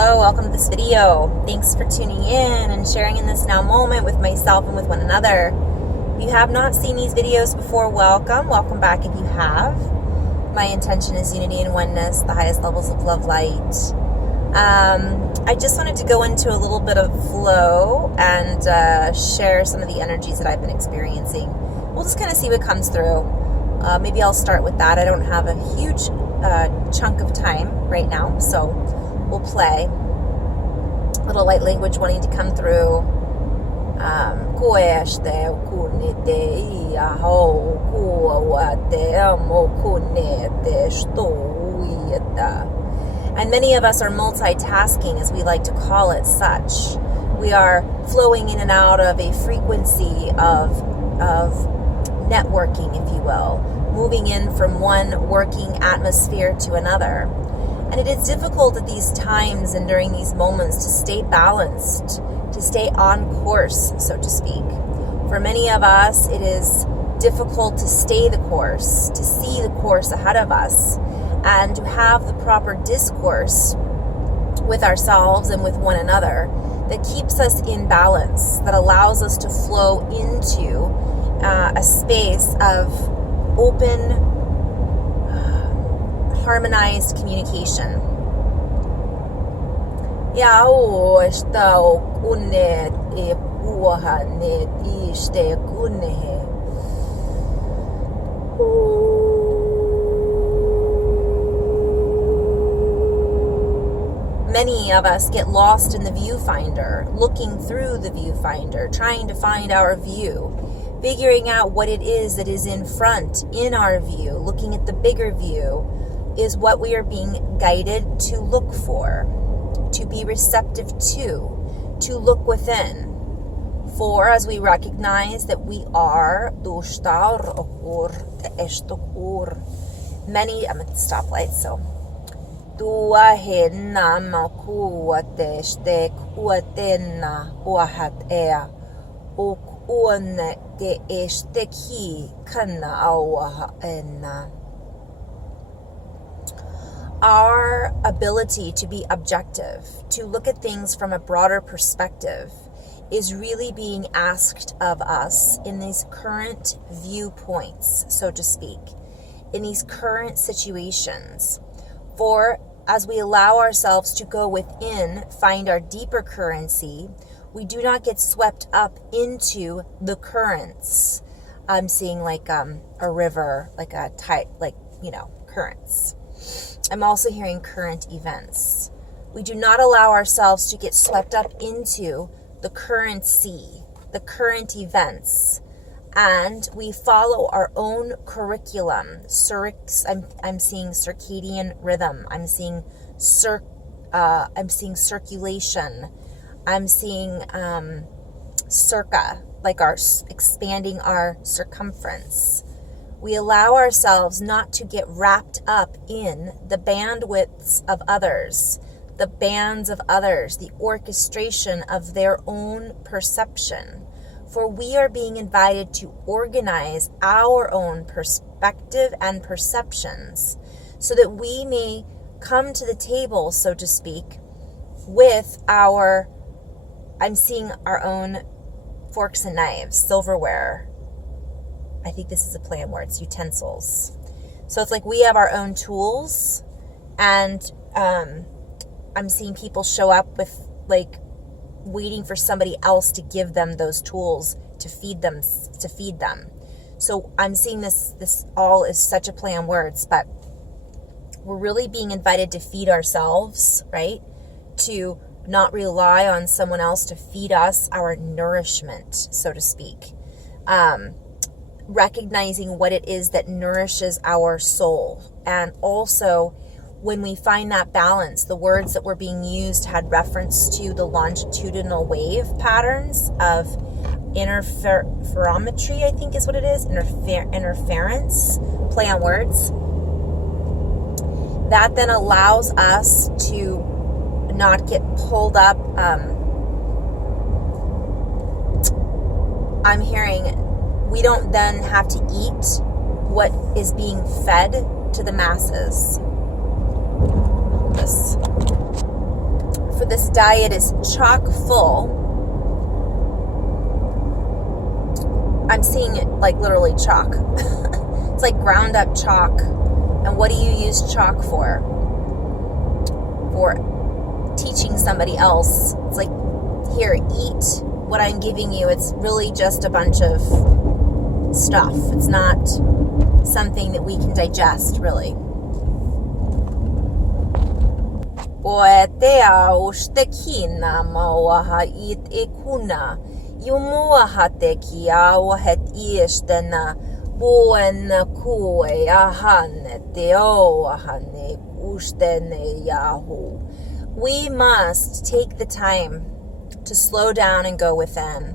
Hello, welcome to this video. Thanks for tuning in and sharing in this now moment with myself and with one another. If you have not seen these videos before, welcome back if you have. My intention is unity and oneness, the highest levels of love light. I just wanted to go into a little bit of flow and share some of the energies that I've been experiencing. We'll just kind of see what comes through. Maybe I'll start with that. I don't have a huge chunk of time right now, so we'll play. A little light language wanting to come through. And many of us are multitasking, as we like to call it such. We are flowing in and out of a frequency of networking, if you will, moving in from one working atmosphere to another. And it is difficult at these times and during these moments to stay balanced, to stay on course, so to speak. For many of us, it is difficult to stay the course, to see the course ahead of us, and to have the proper discourse with ourselves and with one another that keeps us in balance, that allows us to flow into a space of open, harmonized communication. Many of us get lost in the viewfinder, looking through the viewfinder, trying to find our view, figuring out what it is that is in front, in our view, looking at the bigger view is what we are being guided to look for, to be receptive to look within. For as we recognize that we are many, I'm at the stoplight, so our ability to be objective, to look at things from a broader perspective, is really being asked of us in these current viewpoints, so to speak, in these current situations. For as we allow ourselves to go within, find our deeper currency, we do not get swept up into the currents. I'm seeing like a river, like a tide, currents. I'm also hearing current events. We do not allow ourselves to get swept up into the currency, the current events, and we follow our own curriculum. I'm seeing circadian rhythm. I'm seeing circulation. I'm seeing circa, like our expanding our circumference. We allow ourselves not to get wrapped up in the bandwidths of others, the bands of others, the orchestration of their own perception. For we are being invited to organize our own perspective and perceptions so that we may come to the table, so to speak, with I'm seeing our own forks and knives, silverware. I think this is a play on words, utensils. So it's like we have our own tools, and I'm seeing people show up with waiting for somebody else to give them those tools to feed them. So I'm seeing this all is such a play on words, but we're really being invited to feed ourselves, right? To not rely on someone else to feed us our nourishment, so to speak. Recognizing what it is that nourishes our soul. And also, when we find that balance, the words that were being used had reference to the longitudinal wave patterns of interferometry, I think is what it is, interference, play on words. That then allows us to not get pulled up. I'm hearing we don't then have to eat what is being fed to the masses. This this diet is chock full. I'm seeing it like literally chalk. It's like ground up chalk. And what do you use chalk for? For teaching somebody else. It's like, here, eat what I'm giving you. It's really just a bunch of stuff. It's not something that we can digest, really. Poetea ustekina mauaha it ekuna. Yumuahate kiao het iestena buena kue ahane teo ahane ustene yahu. We must take the time to slow down and go within.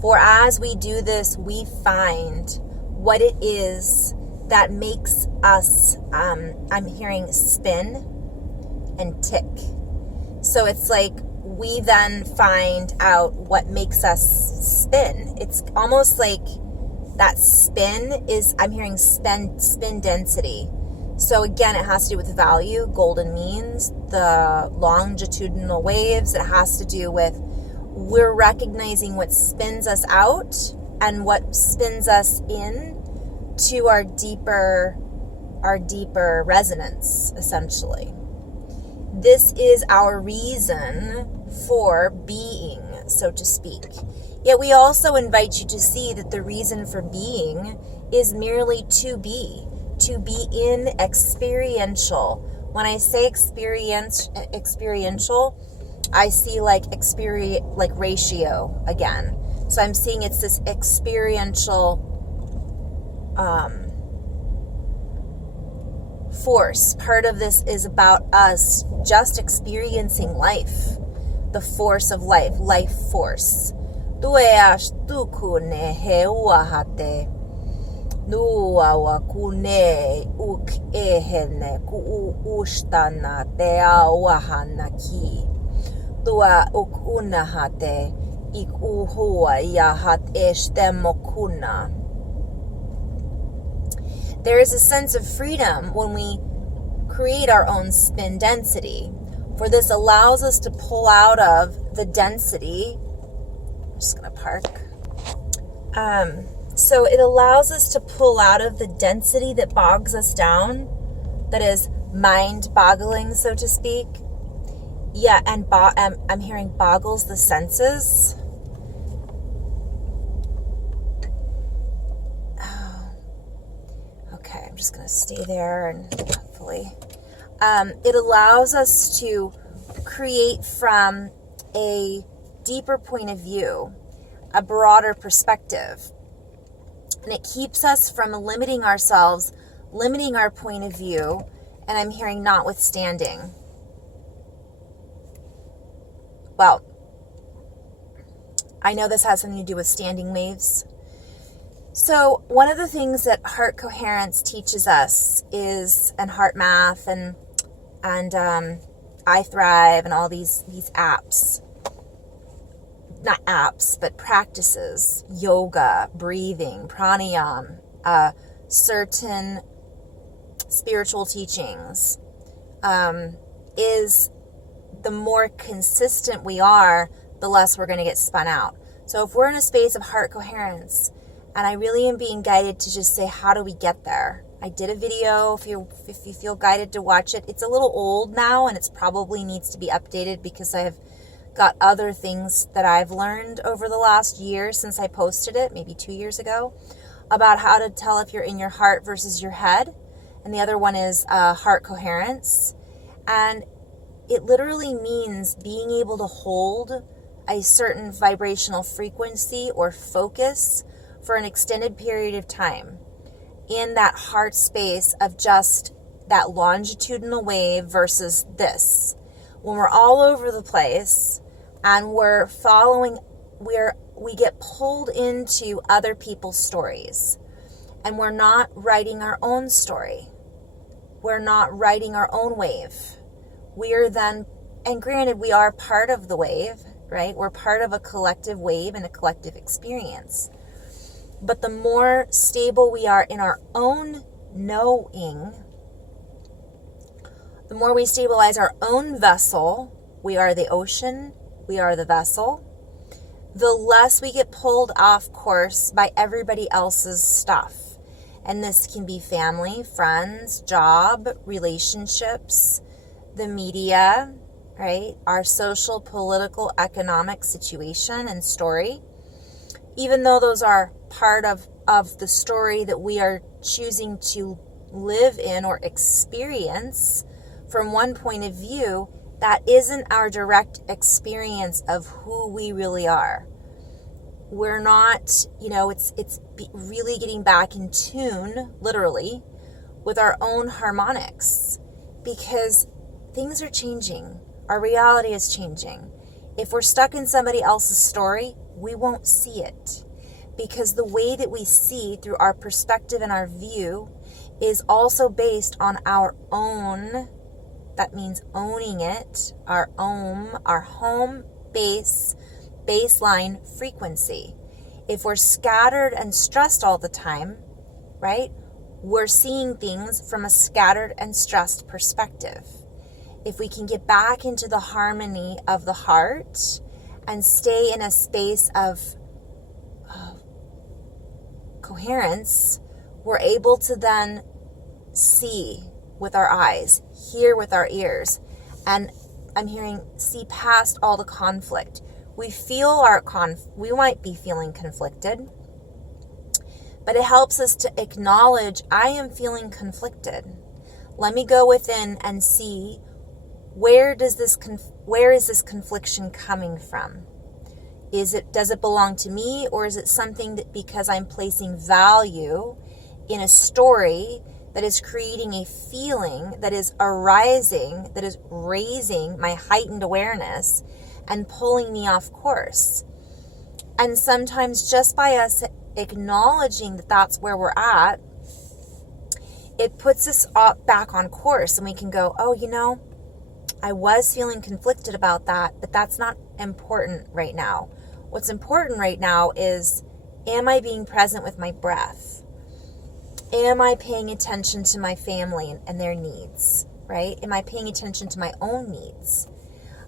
For as we do this, we find what it is that makes us, I'm hearing spin and tick. So it's like we then find out what makes us spin. It's almost like that spin is, I'm hearing spin density. So again, it has to do with value, golden means, the longitudinal waves. It has to do with we're recognizing what spins us out and what spins us in to our deeper resonance, essentially. This is our reason for being, so to speak. Yet we also invite you to see that the reason for being is merely to be in experiential. When I say experiential, I see like ratio again. So I'm seeing it's this experiential force. Part of this is about us just experiencing life, the force of life force. Tueas tukune heuahate nuawa kune uk ehene ku ustana teawahana ki tua uk unahate ik uhua yahat estemokuna. There is a sense of freedom when we create our own spin density. For this allows us to pull out of the density. I'm just going to park. So it allows us to pull out of the density that bogs us down, that is mind-boggling, so to speak. Yeah, and I'm hearing boggles the senses. Okay, I'm just going to stay there and hopefully. It allows us to create from a deeper point of view, a broader perspective. And it keeps us from limiting ourselves, limiting our point of view, and I'm hearing notwithstanding. Well, I know this has something to do with standing waves. So one of the things that heart coherence teaches us is, and heart math and I Thrive and all these apps, not apps, but practices, yoga, breathing, pranayama, certain spiritual teachings, is the more consistent we are, the less we're going to get spun out. So if we're in a space of heart coherence, and I really am being guided to just say, how do we get there? I did a video, if you feel guided to watch it. It's a little old now, and it's probably needs to be updated because I've got other things that I've learned over the last year since I posted it, maybe 2 years ago, about how to tell if you're in your heart versus your head. And the other one is heart coherence. And it literally means being able to hold a certain vibrational frequency or focus for an extended period of time in that heart space of just that longitudinal wave versus this. When we're all over the place and we're following, we get pulled into other people's stories, and we're not writing our own story. We're not writing our own wave. We're then, and granted, we are part of the wave, right? We're part of a collective wave and a collective experience. But the more stable we are in our own knowing, the more we stabilize our own vessel, we are the ocean, we are the vessel, the less we get pulled off course by everybody else's stuff. And this can be family, friends, job, relationships, the media, right? Our social, political, economic situation and story. Even though those are part of the story that we are choosing to live in or experience from one point of view, that isn't our direct experience of who we really are. We're not, it's really getting back in tune, literally, with our own harmonics, because things are changing. Our reality is changing. If we're stuck in somebody else's story, we won't see it, because the way that we see through our perspective and our view is also based on our own. That means owning it, our home baseline frequency. If we're scattered and stressed all the time, right, we're seeing things from a scattered and stressed perspective. If we can get back into the harmony of the heart and stay in a space of coherence, we're able to then see with our eyes, hear with our ears, and I'm hearing see past all the conflict. We feel we might be feeling conflicted, but it helps us to acknowledge, I am feeling conflicted. Let me go within and see where is this confliction coming from? Does it belong to me, or is it something that because I'm placing value in a story that is creating a feeling that is arising, that is raising my heightened awareness and pulling me off course? And sometimes just by us acknowledging that that's where we're at, it puts us back on course, and we can go, oh, I was feeling conflicted about that, but that's not important right now. What's important right now is, am I being present with my breath? Am I paying attention to my family and their needs, right? Am I paying attention to my own needs?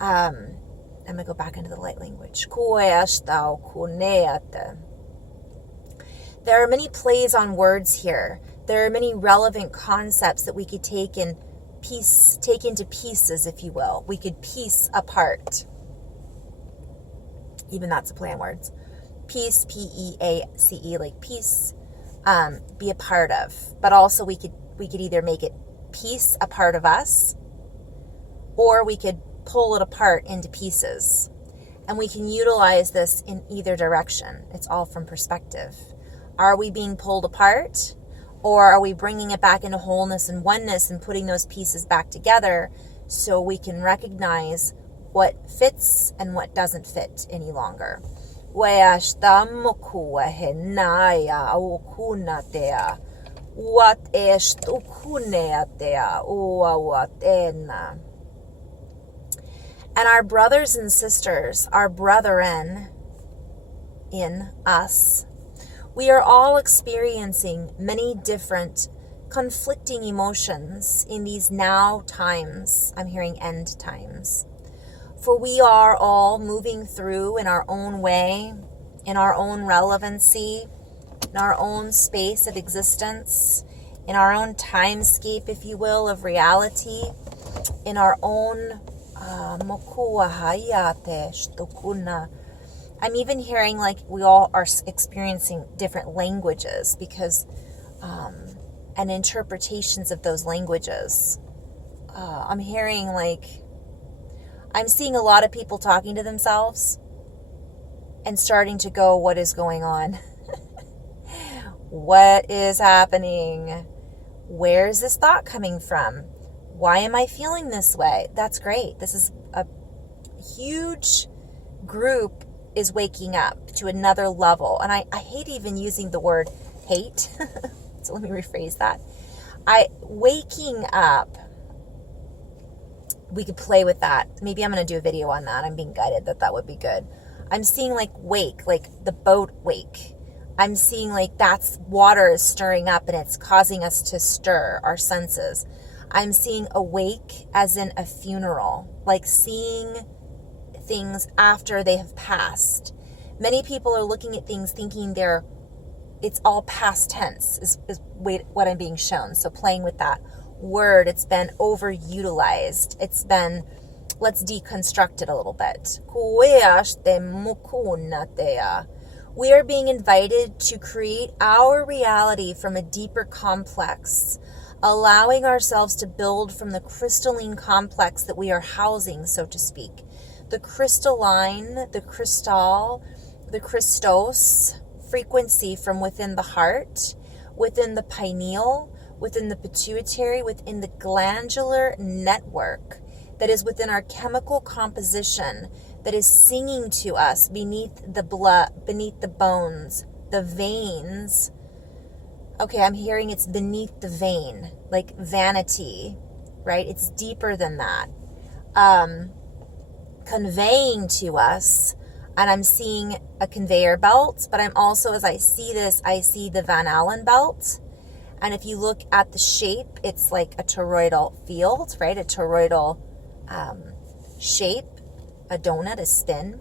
I'm going to go back into the light language. There are many plays on words here. There are many relevant concepts that we could take into pieces, if you will. We could piece apart. Even that's a play on words. Peace, P-E-A-C-E, like peace, be a part of. But also we could either make it piece a part of us, or we could pull it apart into pieces. And we can utilize this in either direction. It's all from perspective. Are we being pulled apart, or are we bringing it back into wholeness and oneness and putting those pieces back together so we can recognize what fits and what doesn't fit any longer? And our brothers and sisters, our brethren in us, we are all experiencing many different conflicting emotions in these now times. I'm hearing end times. For we are all moving through in our own way, in our own relevancy, in our own space of existence, in our own timescape, if you will, of reality, in our own I'm even hearing like we all are experiencing different languages because and interpretations of those languages. I'm hearing I'm seeing a lot of people talking to themselves and starting to go, what is going on? What is happening? Where is this thought coming from? Why am I feeling this way? That's great. This is a huge group is waking up to another level. And I hate even using the word hate. So let me rephrase that. Waking up, we could play with that. Maybe I'm going to do a video on that. I'm being guided that would be good. I'm seeing wake, the boat wake. I'm seeing that's water is stirring up and it's causing us to stir our senses. I'm seeing awake as in a funeral, like seeing things after they have passed. Many people are looking at things thinking it's all past tense is what I'm being shown. So playing with that word, it's been overutilized. It's been, let's deconstruct it a little bit. We are being invited to create our reality from a deeper complex, allowing ourselves to build from the crystalline complex that we are housing, so to speak. The crystalline, the crystal, the Christos frequency from within the heart, within the pineal, within the pituitary, within the glandular network that is within our chemical composition, that is singing to us beneath the blood, beneath the bones, the veins. Okay, I'm hearing it's beneath the vein, like vanity, right? It's deeper than that. Conveying to us, and I'm seeing a conveyor belt, but I'm also, as I see this, I see the Van Allen belt. And if you look at the shape, it's like a toroidal field, right? A toroidal shape, a donut, a spin.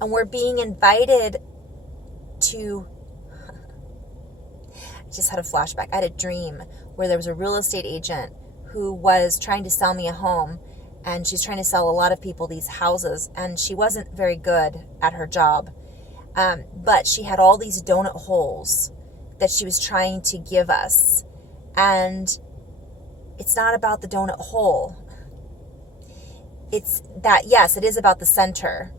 And we're being invited to, I just had a flashback. I had a dream where there was a real estate agent who was trying to sell me a home, and she's trying to sell a lot of people these houses, and she wasn't very good at her job. But she had all these donut holes that she was trying to give us. And it's not about the donut hole. It's that, yes, it is about the center,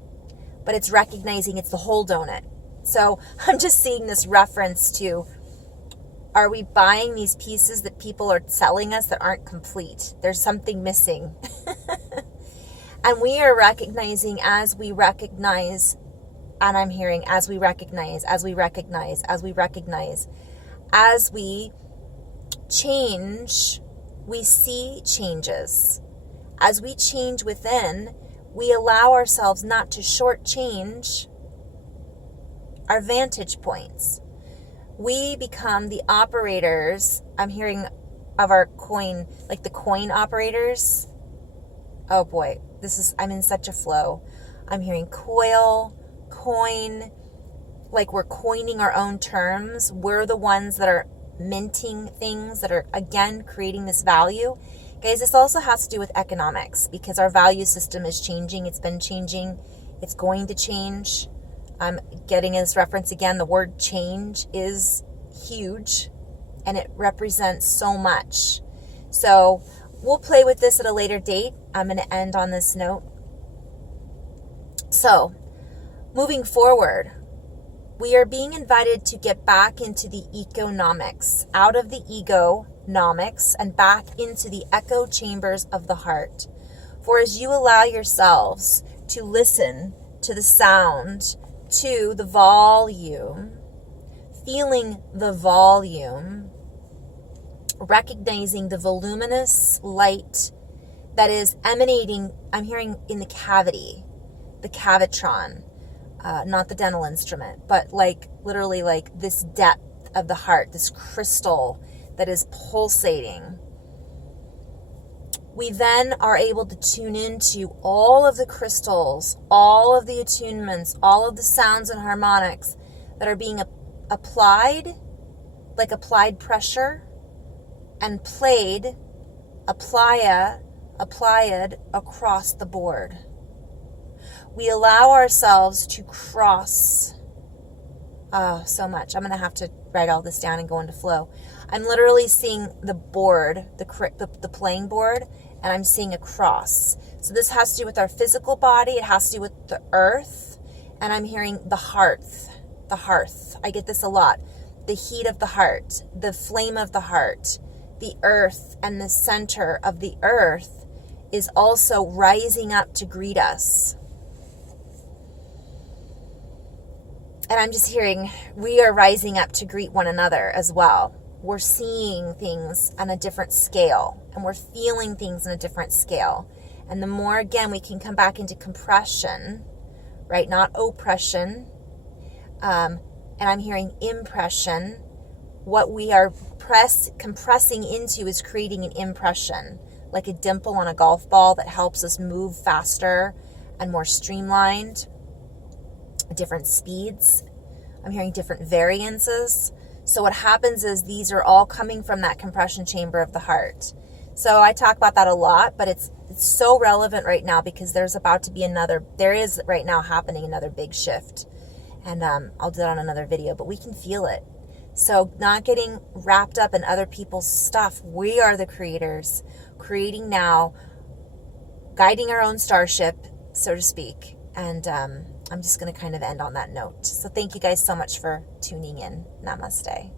but it's recognizing it's the whole donut. So I'm just seeing this reference to, are we buying these pieces that people are selling us that aren't complete? There's something missing. And we are recognizing as we recognize, and I'm hearing as we recognize, as we recognize, as we recognize, as we change, we see changes. As we change within, we allow ourselves not to shortchange our vantage points. We become the operators, I'm hearing, of our coin, like the coin operators. Oh boy, I'm in such a flow. I'm hearing coil, coin, like we're coining our own terms. We're the ones that are minting things that are, again, creating this value. Guys, this also has to do with economics because our value system is changing. It's been changing. It's going to change. I'm getting this reference again. The word change is huge and it represents so much. So we'll play with this at a later date. I'm going to end on this note. So moving forward, we are being invited to get back into the economics, out of the egonomics and back into the echo chambers of the heart. For as you allow yourselves to listen to the sound, to the volume, feeling the volume, recognizing the voluminous light that is emanating, I'm hearing in the cavity, the cavitron, not the dental instrument, but like literally like this depth of the heart, this crystal that is pulsating. We then are able to tune into all of the crystals, all of the attunements, all of the sounds and harmonics that are being applied, like applied pressure, and applied across the board. We allow ourselves to cross so much. I'm going to have to write all this down and go into flow. I'm literally seeing the board, the playing board, and I'm seeing a cross. So this has to do with our physical body. It has to do with the earth. And I'm hearing the hearth. The hearth. I get this a lot. The heat of the heart. The flame of the heart. The earth and the center of the earth is also rising up to greet us. And I'm just hearing we are rising up to greet one another as well. We're seeing things on a different scale, and we're feeling things on a different scale. And the more, again, we can come back into compression, right? Not oppression. And I'm hearing impression. What we are compressing into is creating an impression, like a dimple on a golf ball that helps us move faster and more streamlined, different speeds. I'm hearing different variances. So what happens is these are all coming from that compression chamber of the heart. So I talk about that a lot, but it's so relevant right now because there is right now happening another big shift. And I'll do that on another video, but we can feel it. So not getting wrapped up in other people's stuff. We are the creators, creating now, guiding our own starship, so to speak. And I'm just going to kind of end on that note. So thank you guys so much for tuning in. Namaste.